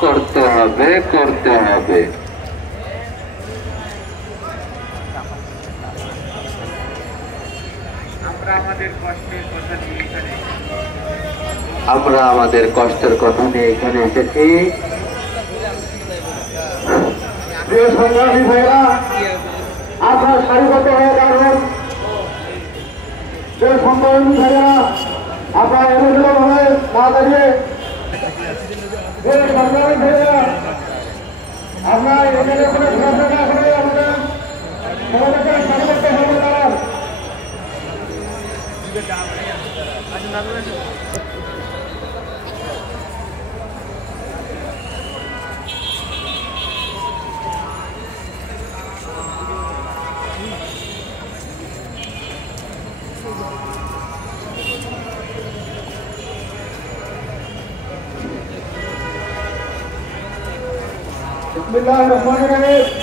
করতে হবে করতে হবে। আমরা আমাদের কষ্টের কথা নিয়ে এখানে এসেছি। প্রিয় সংগ্রামী ভাইরা, আপনার সারিবদ্ধ হয়ে দাঁড়ান। প্রিয় সংগ্রামী ভাইরা, আপনার এলোমেলো ভাবে না দাঁড়িয়ে, প্রিয় সংগ্রামী ভাইরা, আপনার এখানে কোনো ঘোরাফেরা না করে আমাদের সবাইকে সারিবদ্ধ হয়ে দাঁড়ান। বিসমিল্লাহির রহমানির রহিম।